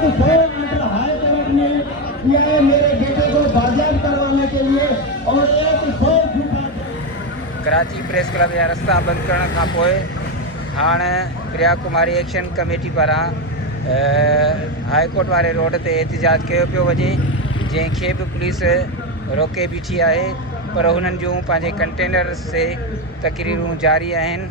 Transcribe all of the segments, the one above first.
Metre high court में किया है मेरे बेटे को बाजियाब करवाने के लिए और 100 कराची प्रेस क्लब जा रस्ता बंद करण खां पोइ हाणे प्रिया कुमारी एक्शन कमेटी पारां हाई कोर्ट वारे रोड ते एहतजाज कयो पियो वञे, जंहिंखे बि पुलिस रोके बीठी आहे, पर हुननि जूं पंहिंजे कंटेनर से तकरीरूं जारी आहिनि।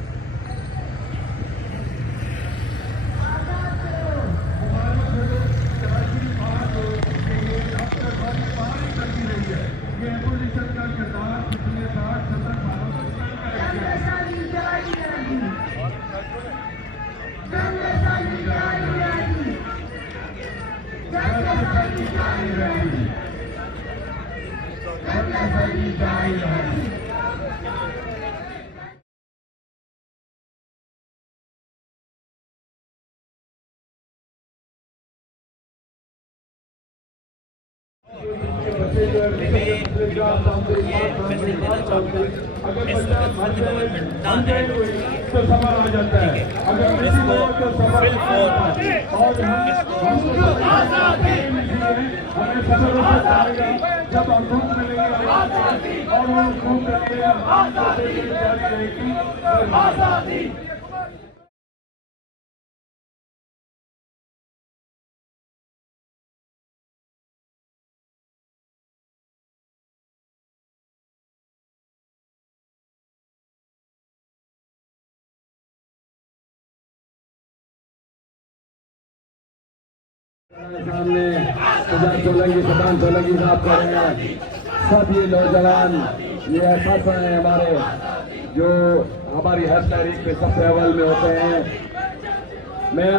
तो सफर आ जाता है, अगर इसको हमें सफर जब अखूब मिलेंगे और वो खूब रहेगी। सामने सदान सोलंकी साहब कर रहे हैं। सब ये नौजवान ये ऐसा है हमारे जो हमारी हर तारीख पे सबसे अव्वल में होते हैं। मैं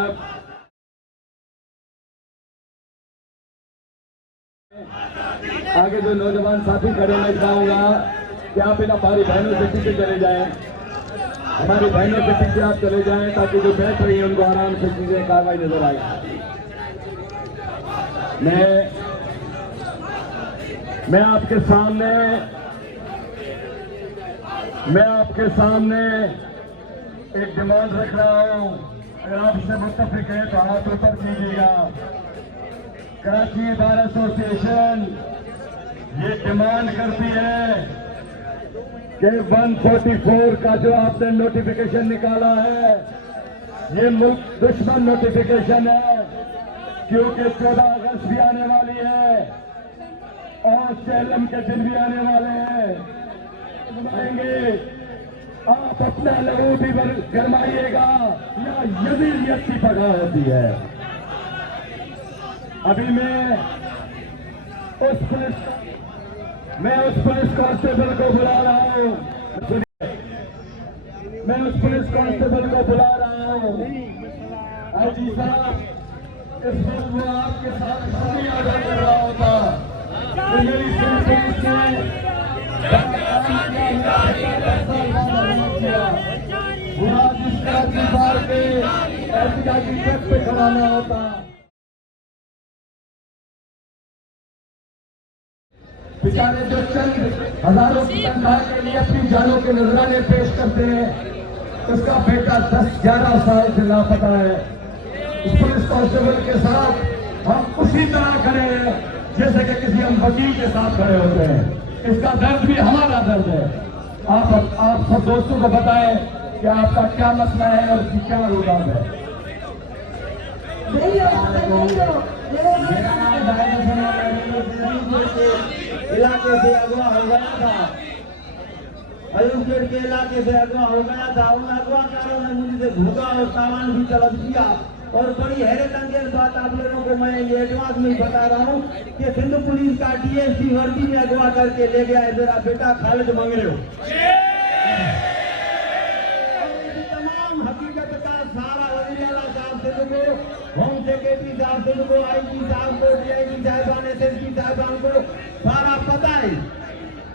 आगे जो नौजवान साथी खड़े मैं चाहूंगा कि आप इन हमारी बहनों से पीछे चले जाएं, हमारी बहनों के पीछे आप चले जाएं ताकि जो बैठ रही है उनको आराम से चीजें कार्रवाई नजर आए। मैं आपके सामने एक डिमांड रख रहा हूं, अगर आपसे मुत्तफिक है तो हाथ ऊपर कीजिएगा। कराची बार एसोसिएशन ये डिमांड करती है कि 144 का जो आपने नोटिफिकेशन निकाला है ये मुल्क दुश्मन नोटिफिकेशन है, क्योंकि 14 अगस्त भी आने वाली है और चेलम के दिन भी आने वाले हैं। आप अपना लहू भी गरमाइएगा या यदीयत की पगार होती है। अभी मैं उस पुलिस कांस्टेबल को बुला रहा हूँ, मैं उस पुलिस कांस्टेबल को बुला रहा हूँ। आईजी साहब, इस वक्त वो आपके साथ सभी आदर कर रहा होता, तो मेरी पुलिस ने बुरा जिस तरह की बार पे एहतियाती ट्रक पे खड़ाना होता। बेचारे जो चंद हजारों की तनख्वाह के लिए अपनी जानों के नजराने पेश करते हैं, उसका बेटा 10-11 साल से लापता है। इस पुलिस कांस्टेबल के साथ हम उसी तरह खड़े हैं जैसे कि किसी हम वकील के साथ खड़े होते हैं। इसका दर्द भी हमारा दर्द है। आप सब दोस्तों को बताएं कि आपका क्या मसला है और क्या रुकावट है। इलाके से अगवा हो गया था, अयूबगढ़ के इलाके से अगवा हो गया था। उन अगवाकारों ने मुझे भूखा और सामान भी तलब किया और बड़ी हैरत अंगेज बात आप लोगों को मैं ये एडवांस में बता रहा हूँ कि सिंध पुलिस का डीएसपी वर्दी में अगवा करके ले गया है मेरा बेटा खालिद मंगरे। तमाम हकीकत का सारा वजीर साहब सिंध को, होम सेक्रेटरी साहब सिंध को, आईजी साहब को, डीआईजी साहबान, एसएसपी साहबान को सारा पता है।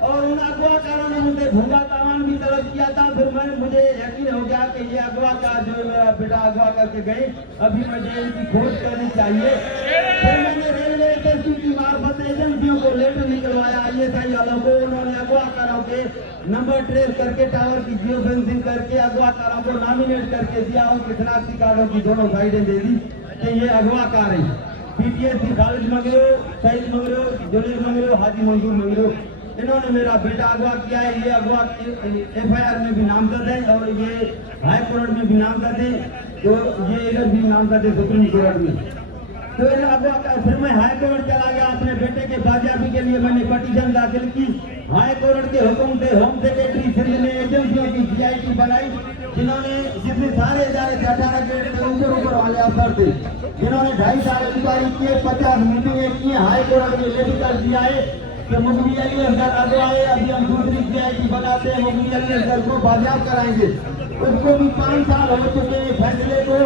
और उन अगवाकारों ने मुझे भूंगा सामान भी तलब किया था। फिर मुझे यकीन हो गया कि ये अगवाकार जो है मेरा बेटा अगवा करके गए, अभी मुझे इनकी खोज करनी चाहिए। फिर मैंने रेलवे एजेंसी की मार्फत एजेंसियों को लेटर निकलवाया ISI वालों को। उन्होंने अगवाकारों के नंबर ट्रेस करके टावर की जियो फेंसिंग करके अगवाकारों को नॉमिनेट करके दिया। उनके शनाख्ती कार्डों की दोनों साइडें दे दी कि ये अगवाकार है। PTS खालिद मंगरो, सईद मंगरो, जुनेद मंगरो, हाजी मंसूर मंगरो, इन्होंने मेरा बेटा अगवा किया है। ये अगवा FIR में भी नामजद है और ये हाई कोर्ट में भी नामजद है, तो ये इधर भी नामजद है सुप्रीम कोर्ट में। तो इन अगवा का फिर मैं हाई कोर्ट चला गया, अपने बेटे के बाजियाबी के लिए मैंने पटिशन दाखिल की। हाई कोर्ट के हुक्म से होम सेक्रेटरी सिंध ने एजेंसियों की GIT बनाई, जिन्होंने जितने सारे इदारे थे 18 ग्रेड के ऊपर वाले अफसर थे, जिन्होंने 2.5 साल इंक्वायरी किए, 50 मीटिंगें की। हाई कोर्ट में लेटर कर दिया है कि मुगली अली असगर अगवाए, अभी हम दूसरी GIT बनाते हैं, मुगली अली असगर को बाजियाब कराएंगे। उसको भी 5 साल हो चुके हैं फैसले को,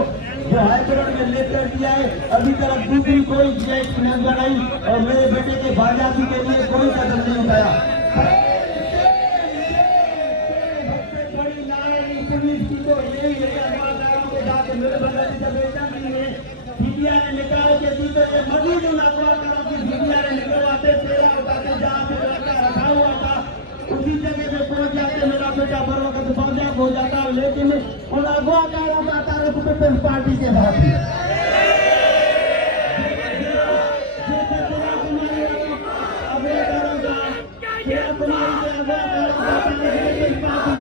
जो हाई कोर्ट में लेटर दिया है, अभी तक दूसरी कोई GIT नहीं बनाई और मेरे बेटे के बाजियाबी के लिए कोई कदम नहीं उठाया। बड़ी नारायणी पुलिस की तो यही है, अगवादारों के साथ मेरे बंगाली का बेटा नहीं है, CBI ने निकाल के दी तो ये मजीद उन अगवादारों की CBI ने निकलवाते, तेरा उठाते, जहाँ पे लड़का रखा हुआ था उसी जगह पे पहुंच जाते, मेरा बेटा बर वक्त बाजियाब हो जाता। लेकिन उन अगवादारों का ताल्लुक पीपल्स पार्टी के साथ है।